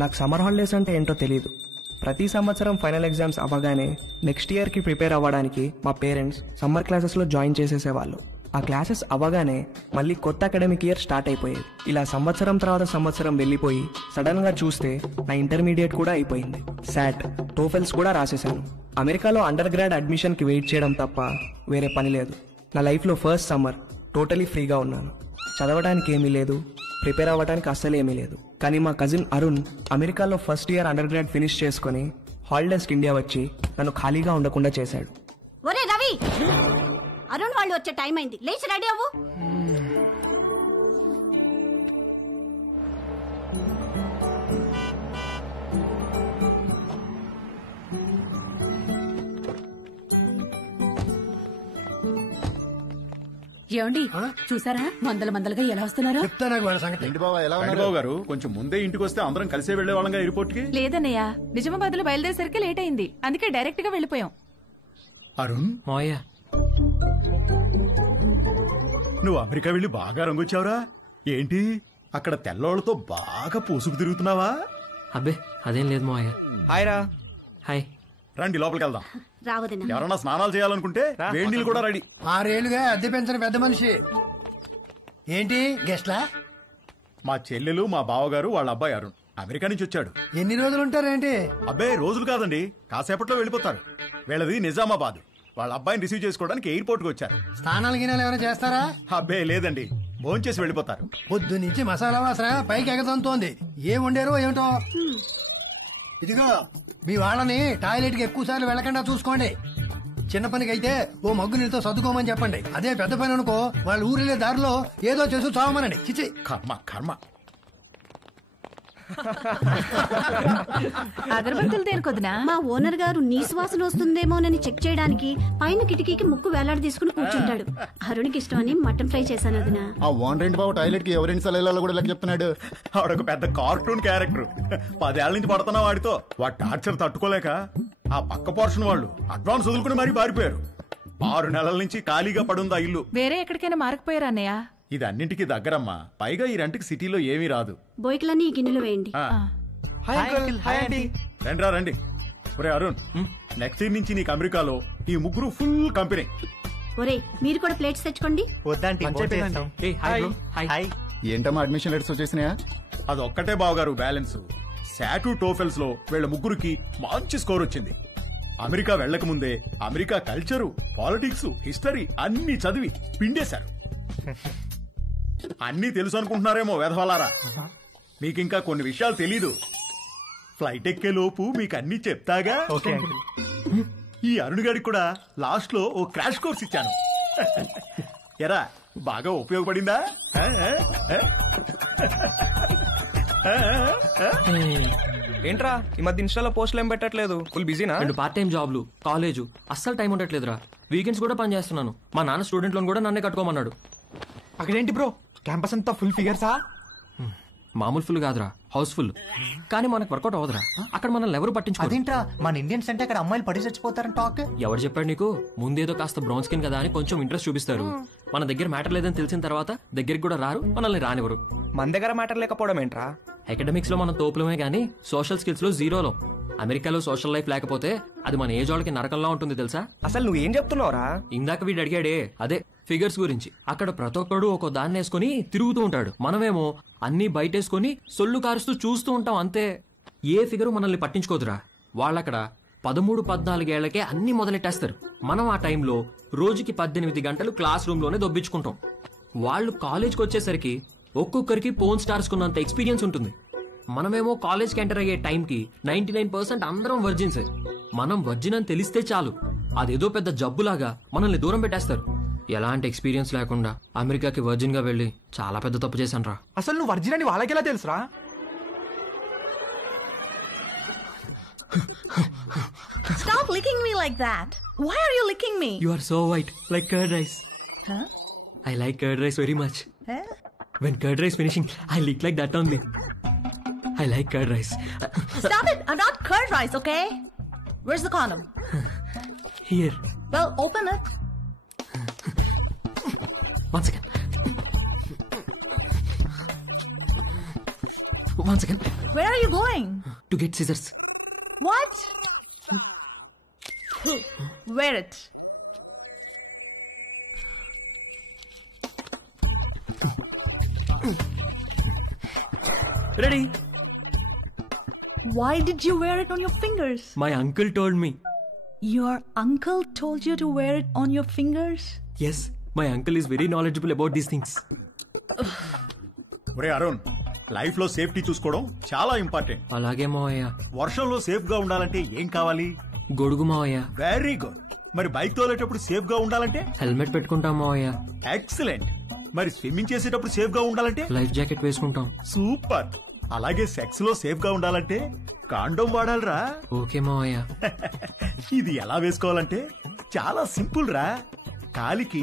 నాకు summer holidays అంటే ఏంటో తెలియదు. ప్రతి సంవత్సరం ఫైనల్ ఎగ్జామ్స్ అవ్వగానే నెక్స్ట్ ఇయర్కి ప్రిపేర్ అవ్వడానికి మా పేరెంట్స్ సమ్మర్ క్లాసెస్లో జాయిన్ చేసేసేవాళ్ళు. ఆ క్లాసెస్ అవ్వగానే మళ్ళీ కొత్త అకాడమిక్ ఇయర్ స్టార్ట్ అయిపోయేది. ఇలా సంవత్సరం తర్వాత సంవత్సరం వెళ్ళిపోయి సడన్గా చూస్తే నా ఇంటర్మీడియట్ కూడా అయిపోయింది. శాట్, టోఫెల్స్ కూడా రాసేశాను. అమెరికాలో అండర్ గ్రాడ్ అడ్మిషన్కి వెయిట్ చేయడం తప్ప వేరే పని లేదు. నా లైఫ్లో ఫస్ట్ సమ్మర్ టోటలీ ఫ్రీగా ఉన్నాను. చదవడానికి ఏమీ లేదు, ప్రిపేర్ అవ్వడానికి అస్సలు ఏమీ లేదు. కానీ మా కజిన్ అరుణ్ అమెరికాలో first year under grad finish చేసుకుని హాలిడేస్కి ఇండియా వచ్చి నన్ను ఖాళీగా ఉండకుండా చేశాడు. ఒరే రవి, అరుణ్ వాళ్ళు వచ్చే టైం అయింది, లేచి రెడీ అవ్వు. ఏమండి చూసారా మందలుగా ఎలా వస్తున్నారో? బాబు గారు కొంచెం ముందే ఇంటికి వస్తే అందరం కలిసే వెళ్లే వాళ్ళంగా ఎయిర్పోర్ట్ కి. లేదన్నయ్య, నిజామాబాద్ లో బయలుదేరేసరికి లేట్ అయింది, అందుకే డైరెక్ట్ గా వెళ్ళిపోయాం. అరుణ్, నువ్వు అమెరికా వెళ్లి బాగా రంగొచ్చావురా. ఏంటి అక్కడ తెల్లోళ్లతో బాగా పూసుకు తిరుగుతున్నావా? అబ్బే అదేం లేదు మావయ్య. హాయ్ రా. హాయ్. రండి లోపలికి వెళ్దాం. రావదనా? ఎవరన్నా స్నానాలు చేయాలనుకుంటే వేడి నీళ్ళు కూడా రెడీ. 6 ఏళ్లుగా అద్దె పెంచని పెద్ద మనిషి. ఏంటి గెస్ట్లా? మా చెల్లెలు, మా బావగారు, వాళ్ళ అబ్బాయి అరుణ్ అమెరికా నుంచి వచ్చాడు. ఎన్ని రోజులు ఉంటారేంటి? అబ్బాయి రోజులు కాదండి, కాసేపట్లో వెళ్ళిపోతారు. వీళ్ళది నిజామాబాద్. వాళ్ళ అబ్బాయిని రిసీవ్ చేసుకోవడానికి ఎయిర్పోర్ట్ కి వచ్చారు. స్నానాలు గినాలు ఏమైనా చేస్తారా? అబ్బాయి లేదండి, భోంచేసి వెళ్ళిపోతారు. పొద్దు నుంచి మసాలా వాసన పైకి ఎగతంతోంది. ఏం వండారో ఏమిటో. ఇదిగో మీ వాళ్ళని టాయిలెట్ కి ఎక్కువ సార్లు వెళ్ళకుండా చూసుకోండి. చిన్న పనికి అయితే ఓ మగ్గు నీళ్ళతో సర్దుకోమని చెప్పండి. అదే పెద్ద పని అనుకో వాళ్ళ ఊరిలే దారిలో ఏదో చేసు చావమనండి. చిచి కర్మ కర్మ. అగరబత్తులు దేనికొద్దునా? మా ఓనర్ గారు నీ శ్వాసన వస్తుందేమోనని చెక్ చేయడానికి పైన కిటికీకి ముక్కు వేలాడి తీసుకుని కూర్చుంటాడు. అరుణ్కి ఇష్టం అని మటన్ ఫ్రై చేశాను వదినా. ఆ ఓనర్ ఏంటి బాబు టాయిలెట్ కి ఎవరెన్ని సార్లు కూడా లెక్క చెప్తున్నాడు. ఆవిడొక పెద్ద కార్టూన్ క్యారెక్టర్. 10 ఏళ్ల నుంచి పడుతున్నా వాడితో. వాడి టార్చర్ తట్టుకోలేక ఆ పక్క పోర్షన్ వాళ్ళు అడ్వాన్స్ వదులుకుని మరీ పారిపోయారు. 6 నెలల నుంచి ఖాళీగా పడుందా ఇల్లు. వేరే ఎక్కడికైనా మారకపోయారా అన్నయ్య? ఇది అన్నింటికి దగ్గరమ్మా. పైగా ఈ రెంట్కి సిటీలో ఏమీ రాదు. బోయికలన్నీ ఈ గిన్నెలు వేయండి. రండిరా రండి. ఒరే అరుణ్, నెక్స్ట్ ఇయర్ నుంచి నీకు అమెరికాలో ఈ ముగ్గురు ఫుల్ కంపెనీ. ఒరే మీరు కూడా ప్లేట్స్ తెచ్చుకోండి. ఏంటమ్మా అడ్మిషన్ లెటర్స్ వచ్చేసినాయా? అదొక్కటే బావగారు బ్యాలెన్స్. శాటు, టోఫెల్స్ లో వీళ్ళ ముగ్గురికి మంచి స్కోర్ వచ్చింది. అమెరికా వెళ్లక ముందే అమెరికా కల్చరు, పాలిటిక్స్, హిస్టరీ అన్ని చదివి పిండేశారు. అన్నీ తెలుసు అనుకుంటున్నారేమో వెధవలారా. మీకింకా కొన్ని విషయాలు తెలీదు. ఫ్లైట్ ఎక్కే లోపు మీకు అన్ని చెప్తాగా. ఈ అరుణ్ గారికి కూడా లాస్ట్ లో ఓ క్రాష్ కోర్స్ ఇచ్చాను. ఎరా బాగా ఉపయోగపడిందా? ఏంట్రా ఈ మధ్య ఇన్స్టాలో పోస్టులు ఏం పెట్టట్లేదు? ఫుల్ బిజీనా? 2 పార్ట్ టైం జాబ్లు, కాలేజు, అస్సలు టైం ఉండట్లేదురా. వీకెండ్స్ కూడా పని చేస్తున్నాను. మా నాన్న స్టూడెంట్ లోన్ కూడా నన్నే కట్టుకోమన్నాడు. అక్కడేంటి బ్రో క్యాంపస్ అంతా ఫుల్ ఫిగర్సా? మామూలు ఫుల్ కాదురా, హౌస్ ఫుల్. కానీ మనకు వర్కౌట్ అవదురా. అక్కడ మనల్ని ఎవరు పట్టించుకోరు. అదేంట్రా మన ఇండియన్స్ అంటే అక్కడ అమ్మాయిలు పడి చచ్చిపోతారని టాక్. ఎవరు చెప్పాడు నీకు? ముందేదో కాస్త బ్రౌన్ స్కిన్ కదా అని కొంచెం ఇంట్రెస్ట్ చూపిస్తారు. మన దగ్గర మ్యాటర్ లేదని తెలిసిన తర్వాత దగ్గరికి కూడా రారు, మనల్ని రానివ్వరు. మన దగ్గర మ్యాటర్ లేకపోవడం ఏంట్రా? అకాడమిక్స్ లో మనం తోపులమే గానీ సోషల్ స్కిల్స్ లో జీరోలో. అమెరికాలో సోషల్ లైఫ్ లేకపోతే అది మన ఏజ్ వాళ్ళకి నరకంలా ఉంటుంది తెలుసా? అసలు నువ్వేం చెప్తున్నావురా? ఇందాక వీడు అడిగాడే అదే ఫిగర్స్ గురించి. అక్కడ ప్రతి ఒక్కడు ఒక దాన్ని వేసుకుని తిరుగుతూ ఉంటాడు. మనమేమో అన్ని బయటేసుకుని సొల్లు కారుస్తూ చూస్తూ ఉంటాం అంతే. ఏ ఫిగరు మనల్ని పట్టించుకోదురా. వాళ్ళక్కడ 13-14 ఏళ్లకే అన్ని మొదలెట్టేస్తారు. మనం ఆ టైంలో రోజుకి 18 గంటలు క్లాస్ రూమ్ లోనే దొబ్బించుకుంటాం. వాళ్ళు కాలేజ్కి వచ్చేసరికి ఒక్కొక్కరికి పోన్ స్టార్స్ కున్నంత ఎక్స్పీరియన్స్ ఉంటుంది. మనమేమో కాలేజ్కి ఎంటర్ అయ్యే టైంకి 99% అందరం వర్జిన్స్. మనం వర్జిన్ అని తెలిస్తే చాలు అదేదో పెద్ద జబ్బులాగా మనల్ని దూరం పెట్టేస్తారు. ఎలాంటి ఎక్స్పీరియన్స్ లేకుండా అమెరికాకి వర్జిన్ గా వెళ్ళి చాలా పెద్ద తప్పు చేశాను రా. అసలు నువ్వు వర్జిన్ అని వాళ్ళకెలా తెలుసురా? Stop licking me like that. Why are you licking me? You are so white, like curd rice. Huh? I like curd rice very much. Huh? When curd rice finishing, I lick like that only. I like curd rice. Stop it! I'm not curd rice, okay? Where's the condom? Here. Well, open it. One second. One second. Where are you going? To get scissors. What? Wear it. Ready? Why did you wear it on your fingers? My uncle told me. Your uncle told you to wear it on your fingers? Yes, my uncle is very knowledgeable about these things. ఒరే Arun, life లో safety చూసుకోవడం చాలా important. అలాగే మావయ్య. వర్షంలో safe గా ఉండాలంటే ఏం కావాలి? గొడుగు మావయ్య. Very good. మరి బైక్ తోలేటప్పుడు సేఫ్ గా ఉండాలంటే? హెల్మెట్ పెట్టుకుంటాం మావయ్య. ఎక్సలెంట్. మరి స్విమ్మింగ్ చేసేటప్పుడు సేఫ్ గా ఉండాలంటే? లైఫ్ జాకెట్ వేసుకుంటాం. సూపర్. అలాగే సెక్స్ లో సేఫ్ గా ఉండాలంటే కాండోమ్ వాడాలిరా. ఓకే మావయ్య. ఇది ఎలా వేసుకోవాలంటే చాలా సింపుల్ రా. కాలికి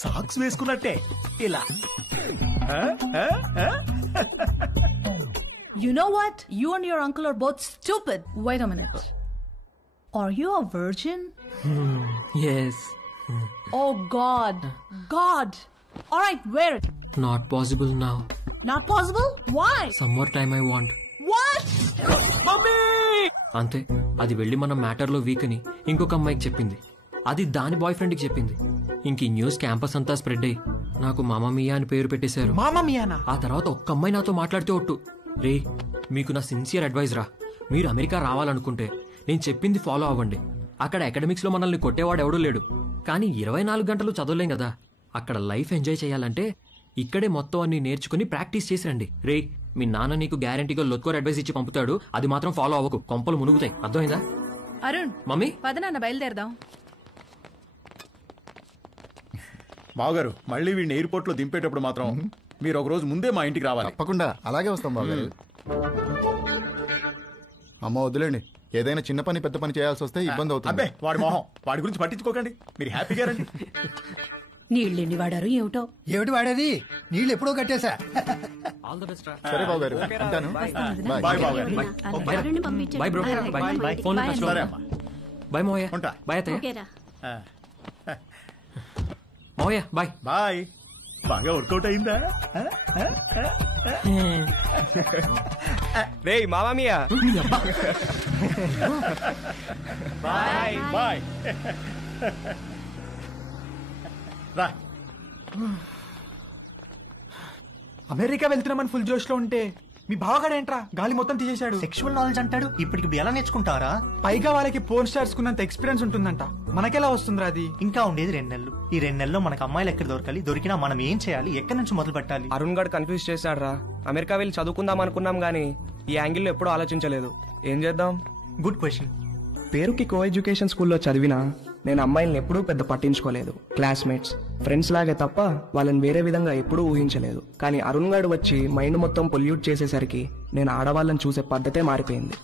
సాక్స్ వేసుకున్నట్టే ఇలా. You know what? You and your uncle are both stupid. Wait a minute. Are you a virgin? Yes. Oh God. God. Alright, wear it. Not possible now. Not possible? Why? Some more time I want. What? అంతే. అది వెళ్ళి మన matter లో week అని ఇంకొక అమ్మాయికి చెప్పింది. అది దాని బాయ్ ఫ్రెండ్ కి చెప్పింది. ఇంక ఈ న్యూస్ క్యాంపస్ అంతా స్ప్రెడ్ అయ్యి నాకు మామా మియా అని పేరు పెట్టేశారు. మామా మియానా? ఆ తర్వాత ఒక్క అమ్మాయి నాతో మాట్లాడితే ఒట్టు, రే మీకు నా సిన్సియర్ అడ్వైజ్ రా, మీరు అమెరికా రావాలనుకుంటే నేను చెప్పింది ఫాలో అవ్వండి. అక్కడ అకాడమిక్స్ లో మనల్ని కొట్టేవాడు ఎవడూ లేడు, కానీ 24 గంటలు చదవలేం కదా. అక్కడ లైఫ్ ఎంజాయ్ చేయాలంటే ఇక్కడే మొత్తం అన్ని నేర్చుకుని ప్రాక్టీస్ చేసి రండి. రే మీ నాన్న నీకు గ్యారంటీగా లొత్కోర్ అడ్వైస్ ఇచ్చి పంపుతాడు, అది మాత్రం ఫాలో అవ్వకు, కొంపలు మునుగుతాయి. అర్థమైందా? అరుణ్, మమ్మీ పద నాన్న బయలుదేరదాం. బావగారు, మళ్ళీ వీడిని ఎయిర్పోర్ట్ లో దింపేటప్పుడు మాత్రం మీరు ఒక రోజు ముందే మా ఇంటికి రావాలి. తప్పకుండా అలాగే వస్తాం బావగారు. అమ్మ వద్దులేండి, ఏదైనా చిన్న పని పెద్ద పని చేయాల్సి వస్తే ఇబ్బంది అవుతుంది. అబ్బే వాడి మొహం, వాడి గురించి పట్టించుకోకండి, మీరు హ్యాపీగా రండి. నీళ్ళెన్ని వాడారు ఏమిటో. ఏమిటి వాడేది? నీళ్ళు ఎప్పుడో కట్టేశా. ఆల్ ద బెస్ట్ రా. సరే బావగారు, ఉంటాను. బాయ్ బావగారు. అరుణ్ని పంపించండి. Bye bro. బై. ఫోన్ లో టచ్ లో. సరే అమ్మా. బై మోయ. ఉంటా. బై అత్తయ్య. ఓకేరా. మోయ బాయ్. బాయ్. బాగా వర్కౌట్ అయిందా? రే మామా మియా. Bye bye. రా. అమెరికా వెళ్తున్నామని ఫుల్ జోష్ లో ఉంటే మీ బావగాడేంట్రా గాలి మొత్తం తీసేశాడు. సెక్షువల్ నాలెడ్జ్ అంటాడు. ఇప్పటికి ఎలా నేర్చుకుంటారా? పైగా వాళ్ళకి పోర్న్ స్టార్స్ కున్నంత ఎక్స్పీరియన్స్ ఉంటుందంట. మనకెలా వస్తుందిరా అది? ఇంకా ఉండేది 2 నెలలు. ఈ 2 నెలల్లో మనకు అమ్మాయిలు ఎక్కడ దొరకాలి, దొరికినా మనం ఏం చేయాలి, ఎక్కడి నుంచి మొదలు పెట్టాలి? అరుణ్ గడ్ కన్ఫ్యూజ్ చేశాడ్రా. అమెరికా వెళ్ళి చదువుకుందాం అనుకున్నాం గానీ ఈ యాంగిల్లో ఎప్పుడూ ఆలోచించలేదు. ఏం చేద్దాం? Good question. పేరుకి కో ఎడ్యుకేషన్ స్కూల్లో చదివినా నేను అమ్మాయిల్ని ఎప్పుడూ పెద్ద పట్టించుకోలేదు. క్లాస్మేట్స్, ఫ్రెండ్స్ లాగే తప్ప వాళ్ళని వేరే విధంగా ఎప్పుడూ ఊహించలేదు. కానీ అరుణ్ గారు వచ్చి మైండ్ మొత్తం పొల్యూట్ చేసేసరికి నేను ఆడవాళ్ళని చూసే పద్ధతే మారిపోయింది.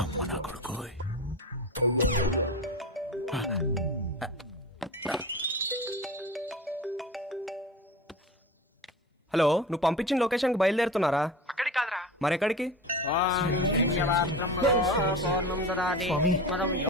అమ్మ నా కొడుకు. హలో, నువ్వు పంపించిన లొకేషన్కి బయలుదేరుతున్నారా? అక్కడికి కాదురా. మరెక్కడికి? స్వామి